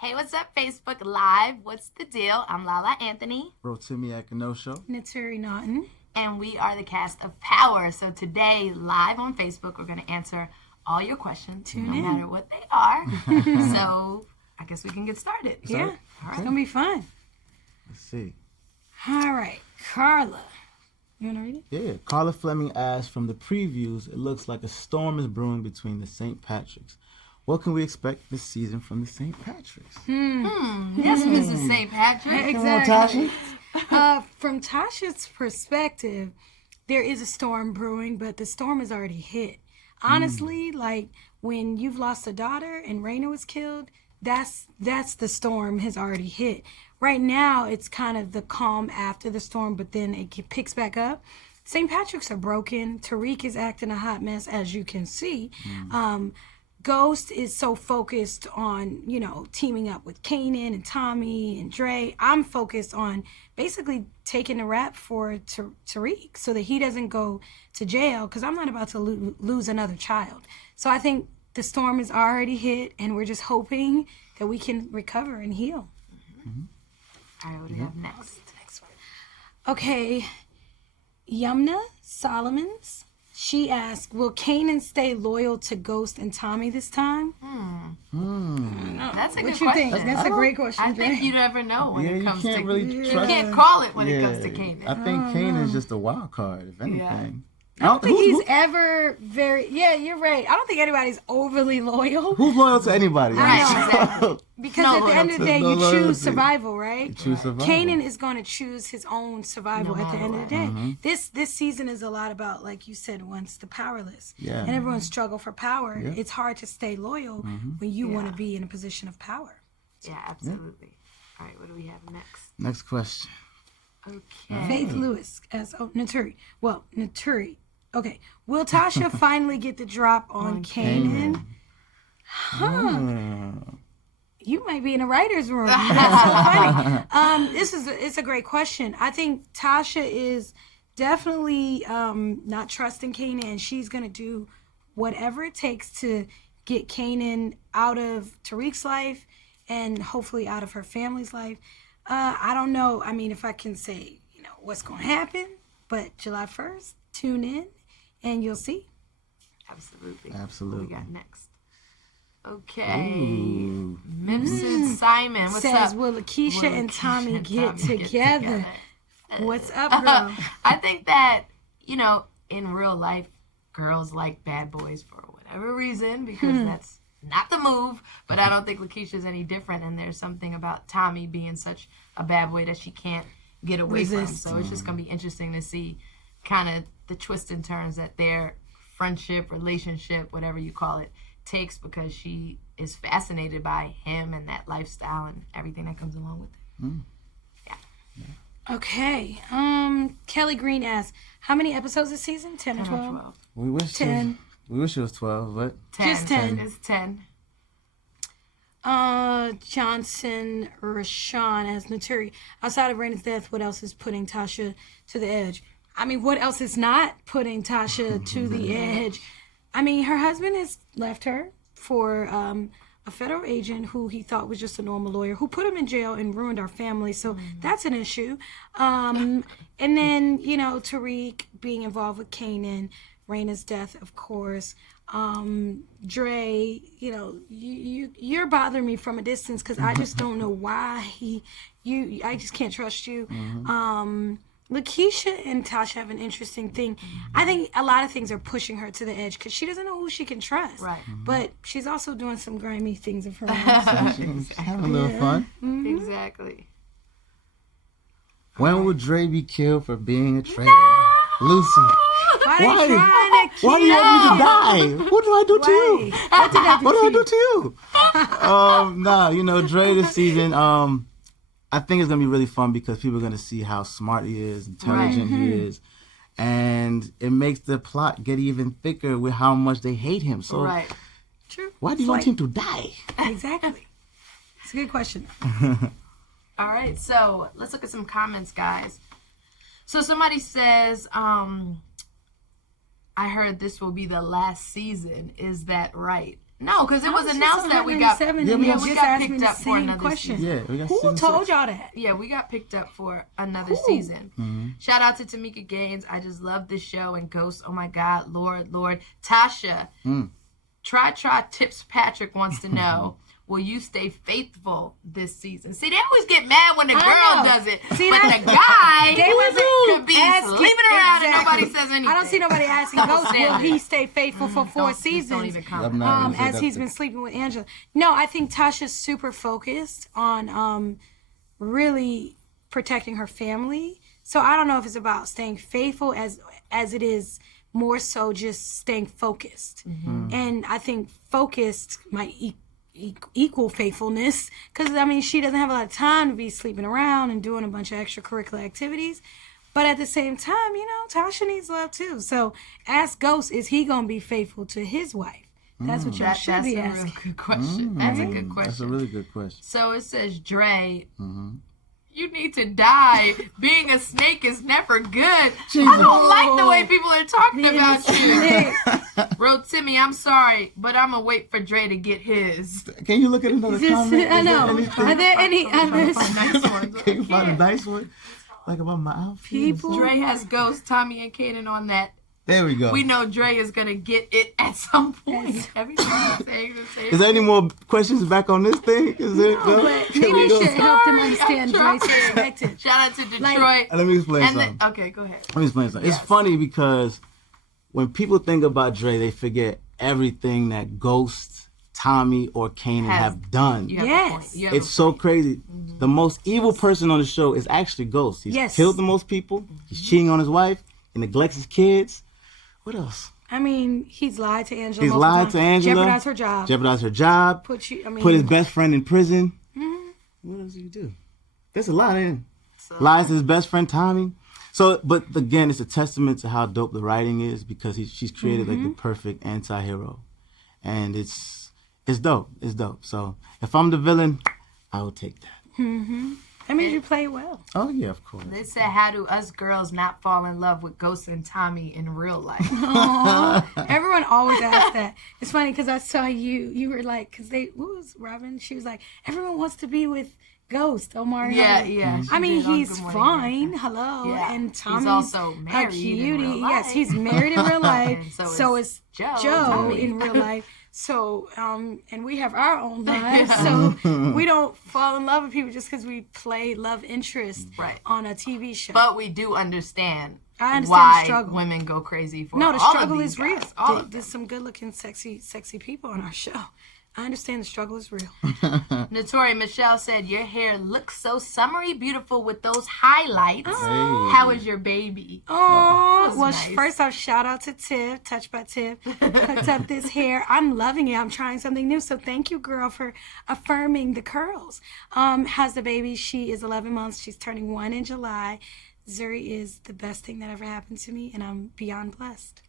Hey, what's up, Facebook Live? What's the deal? I'm Lala Anthony. Rotimi at Kenosha. Naturi Naughton. And we are the cast of Power. So today, live on Facebook, we're going to answer all your questions, no matter what they are. So I guess we can get started. Yeah, All right. it's going to be fun. Let's see. All right, Carla. You want to read it? Yeah, Carla Fleming asked, from the previews, it looks like a storm is brewing between the St. Patrick's. What can we expect this season from the St. Patrick's? Yes, Mrs. St. Patrick. Exactly. From Tasha's perspective, there is a storm brewing, but the storm has already hit. Honestly, like when you've lost a daughter and Raina was killed, that's the storm has already hit. Right now, it's kind of the calm after the storm, but then it picks back up. St. Patrick's are broken. Tariq is acting a hot mess, as you can see. Ghost is so focused on, teaming up with Kanan and Tommy and Dre. I'm focused on basically taking the rap for Tariq so that he doesn't go to jail, because I'm not about to lose another child. So I think the storm is already hit, and we're just hoping that we can recover and heal. All right, what do we have next? Next one. Okay, Yumna Solomons. She asked, will Kanan stay loyal to Ghost and Tommy this time? That's a good What you think? question. That's a great question, I Dre. think you never know when it comes to... you You can't call it when it comes to I Kanan. think Kanan's just a wild card, if anything. I don't think he's ever very... Yeah, you're right. I don't think anybody's overly loyal. Who's loyal to anybody? Right. Because at the end of the day, you choose survival, right? You choose survival. Kanan is going to choose his own survival at the end of the day. This season is a lot about, like you said once, the powerless. Yeah. And everyone's struggle for power. Yeah. It's hard to stay loyal when you want to be in a position of power. Yeah, absolutely. All right, what do we have next? Next question. Okay. Faith Lewis as Naturi. Well, Naturi. Okay. Will Tasha finally get the drop on Kanan? You might be in a writer's room. That's so funny. It's a great question. I think Tasha is definitely not trusting Kanan. She's going to do whatever it takes to get Kanan out of Tariq's life and hopefully out of her family's life. I don't know. I mean, if I can say, what's going to happen, but July 1st, tune in and you'll see. Absolutely. Absolutely. What we got next? Okay. Mimson Simon. What's Says, up? will Lakeisha and Tommy get together? What's up, girl? I think that, in real life, girls like bad boys for whatever reason, because that's not the move. But I don't think Lakeisha's any different. And there's something about Tommy being such a bad boy that she can't get away from. So it's just going to be interesting to see kind of the twists and turns that their friendship, relationship, whatever you call it, takes, because she is fascinated by him and that lifestyle and everything that comes along with it. Okay. Kelly Green asks, how many episodes this season? 10 or 12? We wish 10. We wish it was 12, but 10. Just 10. It's 10. Johnson Rashawn as Naturi. Outside of Raina's death, what else is putting Tasha to the edge? I mean, what else is not putting Tasha to the edge? I mean, her husband has left her for a federal agent who he thought was just a normal lawyer, who put him in jail and ruined our family. So that's an issue. And then, Tariq being involved with Kanan, Raina's death, of course. Dre, you're bothering me from a distance because I just don't know why I just can't trust you. Lakeisha and Tasha have an interesting thing. I think a lot of things are pushing her to the edge because she doesn't know who she can trust. Right. But she's also doing some grimy things of her own. she's having a little fun. Exactly. When will Dre be killed for being a traitor? Lucy. Why are they trying to kill Why do you want me to die? What do I do to you? What did I do What do to I do to you? Dre this season, I think it's going to be really fun because people are going to see how smart he is, intelligent he is. And it makes the plot get even thicker with how much they hate him. So True. Why do you want him to die? Exactly. It's a good question. All right, so let's look at some comments, guys. So somebody says, I heard this will be the last season. Is that right? No, because it was announced that we got and Yeah, you we just got asked me picked the up for same another question. season. Yeah, we got Who season told 6. y'all that? Yeah, we got picked up for another season. Shout out to Tamika Gaines. I just love this show. And Ghost, oh my God, Lord. Tasha, Try Tips Patrick wants to know, will you stay faithful this season? See, they always get mad when the girl does it. See, but that's- the guy They wasn't could be asking- sleeping around and Exactly. nobody says anything. I don't see nobody asking Ghost, will he stay faithful for 4 Just seasons? don't even comment. I'm not gonna say As that he's to- been sleeping with Angela. No, I think Tasha's super focused on really protecting her family. So I don't know if it's about staying faithful as it is more so just staying focused. And I think focused might equal faithfulness, because I mean she doesn't have a lot of time to be sleeping around and doing a bunch of extracurricular activities. But at the same time, you know, Tasha needs love too. So ask Ghost, is he gonna be faithful to his wife? That's what y'all should That's be a asking. real good question. That's a good question. That's a really good question. So it says, Dre, you need to die. Being a snake is never good. I don't like the way people are talking about you. Rotimi, I'm sorry, but I'm going to wait for Dre to get his. Can you look at another comment? I Is there know. anything- Are there any others? Nice ones. Can you find a nice one? Like about my outfit? People. Dre has Ghost, Tommy, and Kaden on that. There we go. We know Dre is going to get it at some point. Everybody's saying the same. Is there any more questions back on this thing? Is there? No, but Can maybe we we go? should help them Sorry, understand I'm Dre's trying. perspective. Shout out to Detroit. Like- Let me explain and something. okay, go ahead. Let me explain something. Yes. It's funny because when people think about Dre, they forget everything that Ghost, Tommy, or Kanan have done. You have a Yes. point. You have It's a so point. crazy. The most evil person on the show is actually Ghost. He's Yes. killed the most people. He's cheating on his wife. He neglects his kids. What else? I mean, he's lied to Angela. He's multiple lied times. to Angela. Jeopardized her job. Jeopardized her job. Put His best friend in prison. What else did he do? There's a lot in. Lies to his best friend Tommy. So, but again, it's a testament to how dope the writing is, because she's created like the perfect anti-hero, and it's dope. It's dope. So if I'm the villain, I will take that. That means you play well. Oh yeah, of course. They said, how do us girls not fall in love with Ghost and Tommy in real life? Everyone always asks that. It's funny because I saw you were like, because what was Robin? She was like, everyone wants to be with Ghost, Omar. Yeah, Harris. yeah. I mean, She did on he's Good Morning fine. America. Hello. Yeah. And He's Tommy's also a married in cutie. real Yes, life. he's married in real life. And so is Joe, Joe Tommy. in real life. So, and we have our own lives. So we don't fall in love with people just because we play love interest Right. on a TV show. But we do understand, I understand why the struggle. women go crazy for No, the all struggle of these is real. guys. All of There's some good-looking, sexy people on our show. I understand the struggle is real. Naturi Michelle said, your hair looks so summery beautiful with those highlights. Hey. How is your baby? Oh, was well, nice. first off, shout out to Tiff, Touched by Tiff, hooked up this hair. I'm loving it. I'm trying something new. So thank you, girl, for affirming the curls. Has the baby. She is 11 months. She's turning 1 in July. Zuri is the best thing that ever happened to me, and I'm beyond blessed.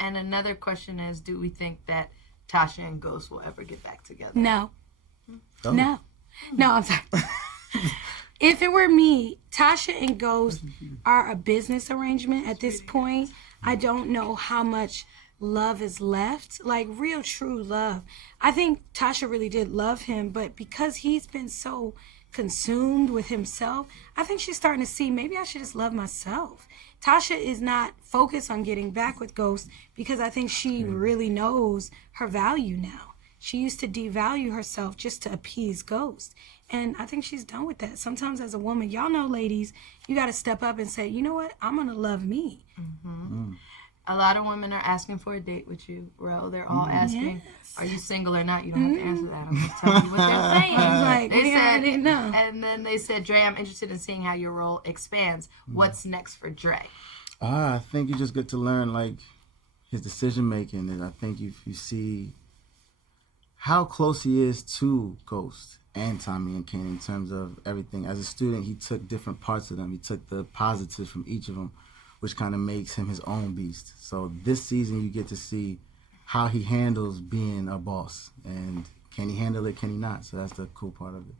And another question is, do we think that Tasha and Ghost will ever get back together? No. Oh. No, I'm sorry. If it were me, Tasha and Ghost are a business arrangement at this point. I don't know how much love is left, like real true love. I think Tasha really did love him, but because he's been so consumed with himself, I think she's starting to see, maybe I should just love myself. Tasha is not focused on getting back with Ghost because I think she really knows her value now. She used to devalue herself just to appease Ghost. And I think she's done with that. Sometimes as a woman, y'all know, ladies, you got to step up and say, you know what? I'm going to love me. A lot of women are asking for a date with you, Ro. They're all asking, are you single or not? You don't have to answer that. I'm just telling you what they're saying. Like, They we said, already know. and then they said, Dre, I'm interested in seeing how your role expands. What's next for Dre? I think you just get to learn like his decision making, and I think you see how close he is to Ghost and Tommy and Kane in terms of everything. As a student, he took different parts of them. He took the positives from each of them, which kind of makes him his own beast. So this season, you get to see how he handles being a boss, and can he handle it? Can he not? So that's the cool part of it.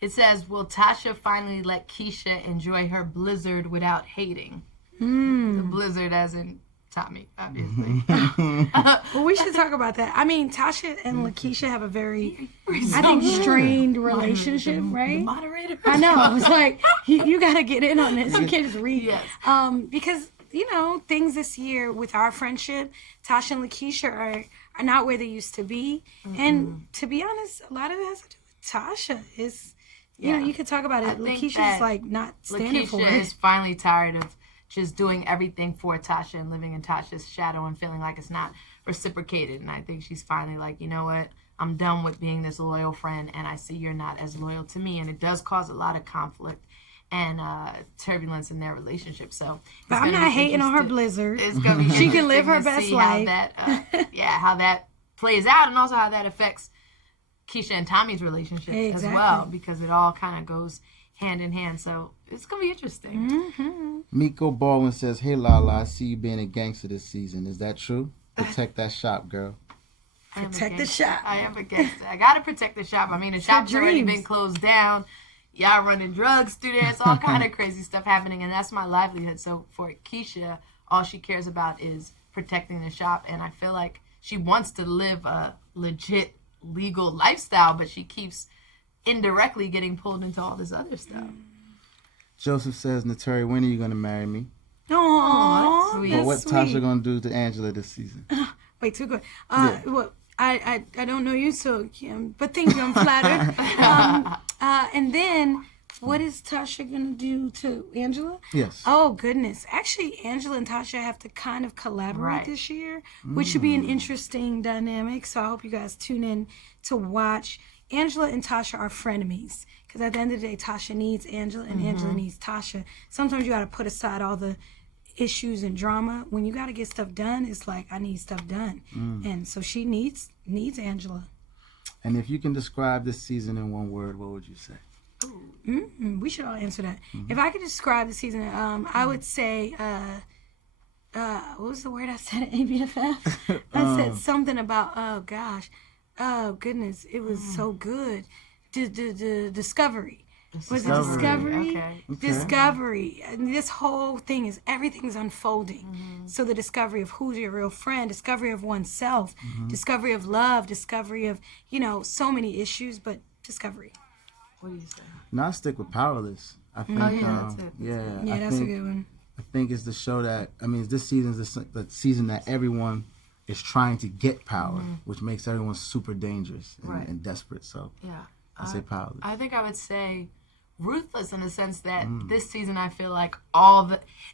It says, will Tasha finally let Keisha enjoy her blizzard without hating? The blizzard as in Tommy, obviously. Well, we should talk about that. I mean, Tasha and Lakeisha have a very, I think, strained relationship, The right? moderator. I know. I was like, you got to get in on this. You can't just read. Yes. Because, you know, things this year with our friendship, Tasha and Lakeisha are not where they used to be. And to be honest, a lot of it has to do with Tasha. It's, you know, you could talk about it. Lakeisha's like not standing for it. Lakeisha is finally tired of just doing everything for Tasha and living in Tasha's shadow and feeling like it's not reciprocated. And I think she's finally like, you know what? I'm done with being this loyal friend, and I see you're not as loyal to me. And it does cause a lot of conflict and turbulence in their relationship. So, but I'm not hating on her blizzard. It's gonna be she can live her to best see life. How that plays out, and also how that affects Keisha and Tommy's relationship as well, because it all kind of goes hand in hand. So it's gonna be interesting. Miko Baldwin says, "Hey Lala, I see you being a gangster this season. Is that true? Protect that shop, girl." Protect the shop. I am a gangster. I gotta protect the shop. I mean, the shop's already been closed down. Y'all running drugs through there. It's all kind of crazy stuff happening, and that's my livelihood. So for Keisha, all she cares about is protecting the shop, and I feel like she wants to live a legit, legal lifestyle, but she keeps indirectly getting pulled into all this other stuff. Joseph says, "Naturi, when are you gonna marry me?" Aww, sweet. But what sweet. Tasha gonna do to Angela this season? Wait, too good. Well, I don't know you, so but thank you, I'm flattered. And then, what is Tasha gonna do to Angela? Yes. Oh goodness, actually, Angela and Tasha have to kind of collaborate this year, which should be an interesting dynamic. So I hope you guys tune in to watch. Angela and Tasha are frenemies because at the end of the day, Tasha needs Angela and Angela needs Tasha. Sometimes you got to put aside all the issues and drama. When you got to get stuff done, it's like, I need stuff done. And so she needs Angela. And if you can describe this season in one word, what would you say? We should all answer that. If I could describe the season, I would say, what was the word I said at ABFF? I said something about, oh goodness, it was so good. Discovery. Was it Discovery? Okay. Discovery. And this whole thing is everything's unfolding. So the discovery of who's your real friend, discovery of oneself, discovery of love, discovery of, so many issues, but discovery. What do you say? No, I stick with Powerless. I think. that's it. Yeah, that's a good one. I think it's the show that, this season's the season that everyone is trying to get power, which makes everyone super dangerous and desperate. So I say Powerless. I think I would say ruthless in the sense that this season I feel like all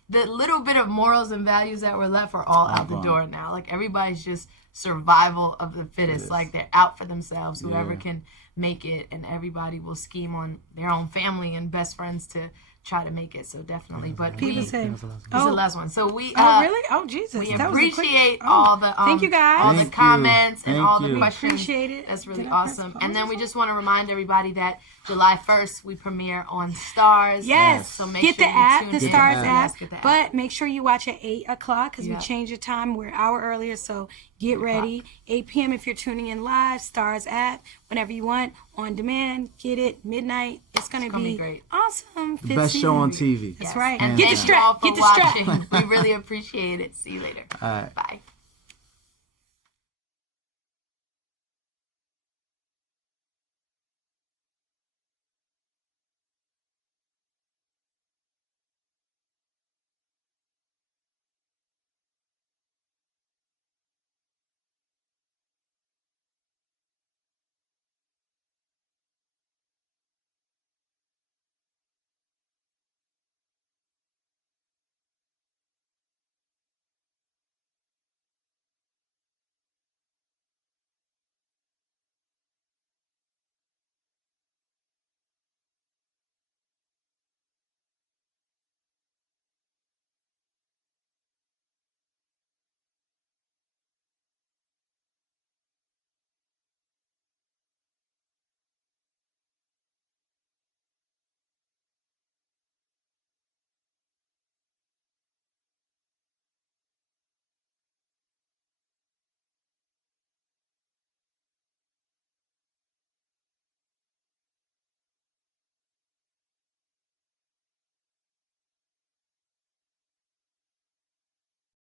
the little bit of morals and values that were left are all out the door now. Like everybody's just survival of the fittest. Like they're out for themselves, whoever can make it, and everybody will scheme on their own family and best friends to try to make it. So definitely, but People say, this is the last one. So we really? Oh, Jesus. we That was a quick- appreciate all the thank you guys. all the Thank you. comments and Thank all the you. questions. Appreciate it. That's really Did I press awesome. pause And then we or just want to remind everybody that July 1st we premiere on Stars. Yes. So make Get sure the you app, tune the in. Stars Yes, app. get the app. But make sure you watch at 8 o'clock because we changed the time. We're an hour earlier, so get ready. 8 p.m. if you're tuning in live, Stars app, whenever you want, on demand, get it, midnight. It's going to be great. awesome. The best show on TV. That's right. And Get the thank you all strap. for Get the strap. watching. We really appreciate it. See you later. All right. Bye.